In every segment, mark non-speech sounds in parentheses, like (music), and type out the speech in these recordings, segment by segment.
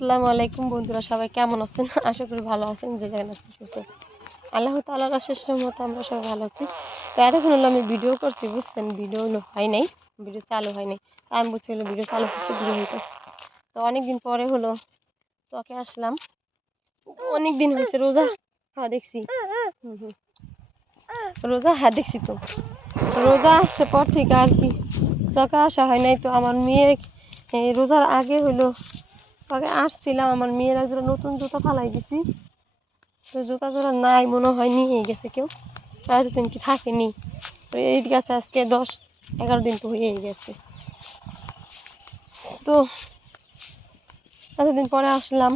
আসসালামু আলাইকুম বন্ধুরা, সবাই কেমন আছেন? (laughs) আশা করি ভালো আছেন, যে যেখানে আছেন সুস্থ। আল্লাহ তাআলার অশেষ মতো আমরা সবাই ভালো আছি। তো এতক্ষণ হলো আমি ভিডিও করছি, বুঝছেন? ভিডিও হয় নাই ভিডিও চালু হয় নাই। আমি বুঝছি হলো ভিডিও চালু হচ্ছে ভিডিও হইতেছে। তো অনেক দিন পরে হলো চকে আসলাম। অনেক দিন হয়েছে রোজা হ্যাঁ দেখছি। রোজা হ্যাঁ দেখছি তো। রোজা আসছে পর থেকে আর কি, চকে আসা হয় নাই তো। আমার মেয়ে রোজার আগে হলো আগে আসছিলাম, আমার মেয়ের একজোড়া নতুন জুতা ফালাই দিছি। তো জুতা জোড়া নাই, মনে হয় নিয়ে গেছে কেউ। এতদিন কি থাকেনি। এই গেছে আজকে দশ, এগারো দিন তো হয়েই গেছে। তো এতদিন পরে আসলাম।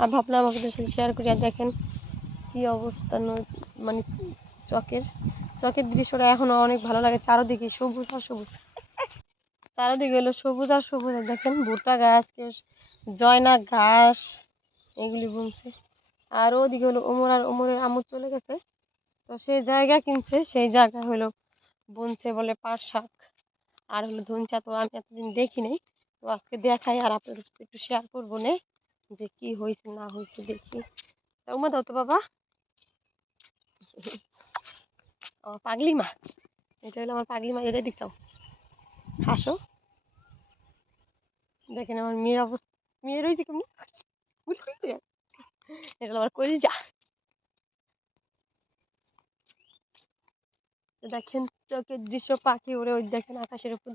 আর ভাবলাম আপনাদের সাথে শেয়ার করি আর দেখেন কী অবস্থা মানে চকের। চকের দৃশ্যটা এখনও অনেক ভালো লাগে, চারোদিকে সবুজ আর সবুজ। চারোদিকে হলো সবুজ আর সবুজ, আর দেখেন ভুট্টা গাছ জয়না, ঘাস, এগুলি বুনছে। আর ওদিকে হলো ওমর, আর ওমরের আমুদ চলে গেছে। তো সেই জায়গা কিনছে, সেই জায়গা হলো বুনছে বলে পাট শাক। আর হলো ধনচা, তো আমি এতদিন দেখি নাই। তো আজকে দেখাই আর আপনাদের একটু শেয়ার করব না, যে কি হয়েছে, না হয়েছে দেখি। উমা, দাও তো বাবা। ও পাগলি মা। এটা হলো আমার পাগলি মা এটাই দেখছাও হাসো। দেখেন আমার মেয়ের অবস্থা। মেয়ে রয়েছে কেমনি। এটা আমার কলিজা তো দেখেন চোখের দৃশ্য পাখি উড়ে ওই দেখেন আকাশের উপর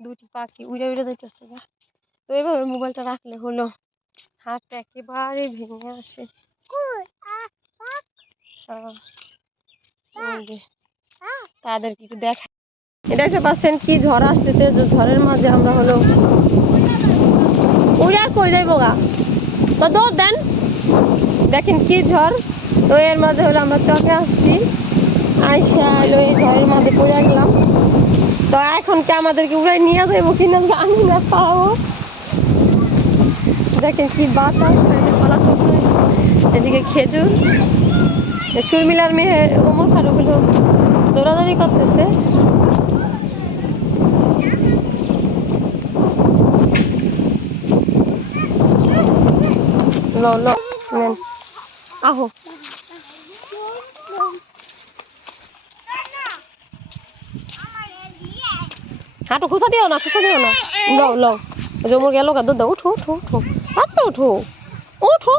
দুটি পাখি উড়ে উড়ে যাইতেছে গা। তো এইভাবে মোবাইলটা রাখলে হলো হাতটা একেবারে ভেঙে আসে। যে, তাদেরকে একটু দেখা এটা এসে পাচ্ছেন কি ঝড় আসতেছে ঝড়ের মাঝে আমরা হলো উড়ে কই যাইব গা? তো দৌড় দেন। দেখেন কি ঝড়। তো এর মাঝে হলো আমরা চকে আসছি। আইসা হলো এই ঝড়ের মাঝে পড়ে গেলাম। তো এখন কি আমাদেরকে উড়াই নিয়ে যাব কিনা জানি না পাবো দেখেন কি বাতাস কলা এদিকে খেজুর। সুরমিলার মেয়ে ওমর ফারুক হলো দৌড়াদৌড়ি করতেছে। লো লো নেন আহো হাঁটু খুঁচা দিও না খুঁচা দিও না লও ওই যে গেল গা দাও উঠো উঠো উঠো আচ্ছা উঠো উঠো।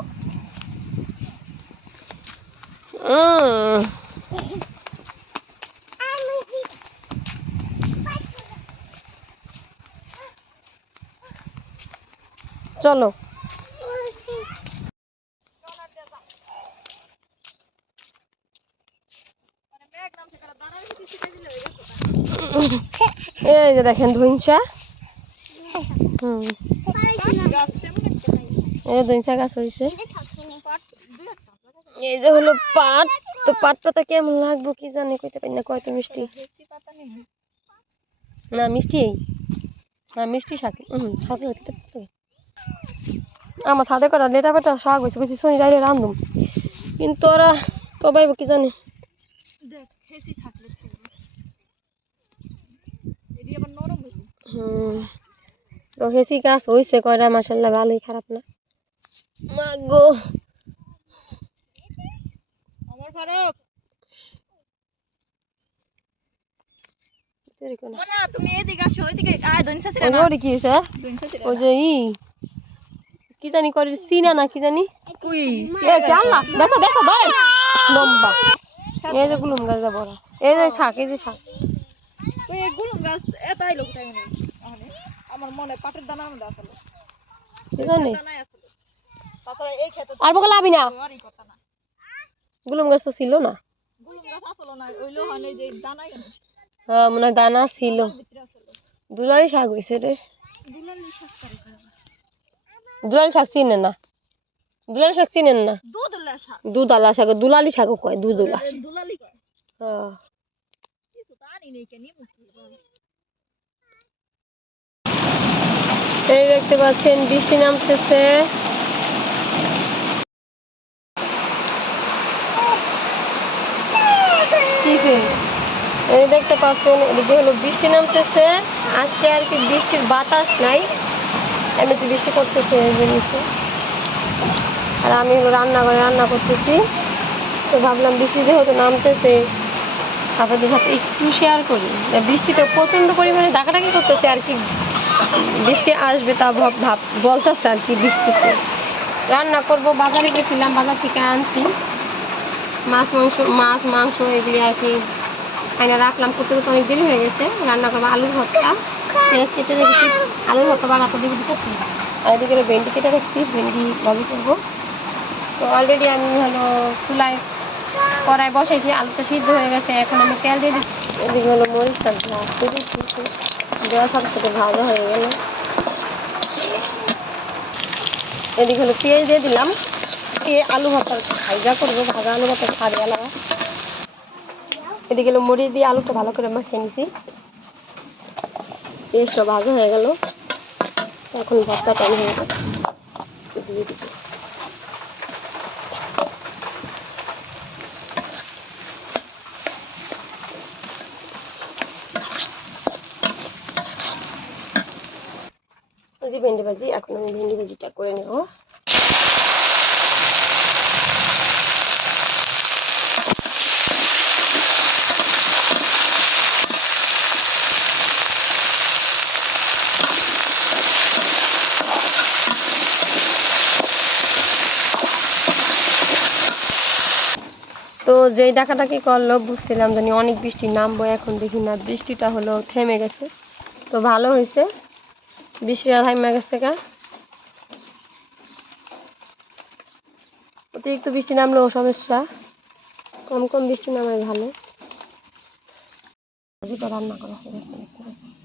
চলো এই যে দেখেন ধুইনসা হুম। এই ধুইনসা গাছ হয়েছে এই যে হলো পাট। তো পাট কেমন লাগবো কি জানি, কইতে পারি না কয়তো মিষ্টি। না, মিষ্টি এই। না, মিষ্টি শাক। হুম আমার ছাদে করা লেটা বেটা শাক হয়েছে বুঝছি শনি রাইলে রান্ধুম কিন্তু ওরা কবাইব কি জানি। হুম। তো গাছ হয়েছে কয়টা মাসাল্লাহ ভালোই খারাপ না। ফারুক। কি জানি করে চিনা না কি জানি? এই যে গুলুম গাছ বড়। এই যে শাক এই যে শাক। ওই গুলুম গাছ এটাই লোক তাই মানে আমার মনে পাটের দানা আমরা আসলে কি জানি? দানাই আসলে তাছাড়া এই ক্ষেতে আর বকে লাভি না। ওয়ারি কথা না। গুলুম গাছ তো ছিল না। গুলুম গাছ আসলে না ওইলো হয় যে দানাই হ্যাঁ মনে দানা ছিল। দুলালি শাক রে। দুলালি শাক দুলালি শাক না? দুলালি শাক চিনেন না? দুধলা শাক। দুধালা শাক দুলালি শাক কয় দুধুলা। দুলালি কয়। হ্যাঁ। এই দেখতে পাচ্ছেন, বৃষ্টি নামতেছে। এই দেখতে পাচ্ছেন, এদিকে হলো বৃষ্টি নামতেছে। আজকে আর কি বৃষ্টির বাতাস নাই। এমনিতে বৃষ্টি করতেছে জিনিসে আর আমি রান্না করে রান্না করতেছি। তো ভাবলাম বৃষ্টি যেহেতু নামতেছে আপনাদের সাথে একটু শেয়ার করি। বৃষ্টিটা প্রচণ্ড পরিমাণে ডাকাডাকি করতেছে আর কি। বৃষ্টি আসবে তা ভাব ভাব বলতেছে আর কি বৃষ্টিতে। রান্না করব, বাজারে গেছিলাম, বাজার থেকে আনছি। মাছ, মাংস মাছ, মাংস এগুলি আর কি আইনা রাখলাম। করতে করতে অনেক দেরি হয়ে গেছে। রান্না করব আলুর ভর্তা, পেঁয়াজ কেটে রেখেছি। আলুর ভর্তা বানাতে দিকে দিতেছি। আর এদিকে ভেন্ডি কেটে রেখেছি, ভেন্ডি ভাজি করব। তো অলরেডি আমি হলো চুলায় কড়াই বসাইছি, আলুটা সিদ্ধ হয়ে গেছে, এখন আমি তেল দিয়ে দিচ্ছি। এদিকে হলো মরিচটা ভাজতে দিচ্ছি। দেওয়ার সাথে সাথে ভাজা হয়ে গেল। এদিকে হলো পেঁয়াজ দিয়ে দিলাম। দিয়ে আলু ভর্তা ভাজা করব, ভাজা আলু ভর্তা খাবে আলাদা। এদিকে হলো মরিচ দিয়ে আলুটা ভালো করে মাখিয়ে নিছি। পেঁয়াজটা ভাজা হয়ে গেল। এখন ভর্তাটা আমি দিয়ে দিচ্ছি। জি ভেন্ডি ভাজি। এখন আমি ভেন্ডি ভাজিটা করে নেব। তো যেই ডাকাডাকি করল, বুঝছিলাম জানি অনেক বৃষ্টি নামবো, এখন দেখি না, বৃষ্টিটা হলো থেমে গেছে। তো ভালো হয়েছে। থেমে গেছে গা। অতিরিক্ত বৃষ্টি নামলেও সমস্যা। কম কম বৃষ্টি নামায় ভালো। রান্না করা হয়ে গেছে, দেখতে পাচ্ছি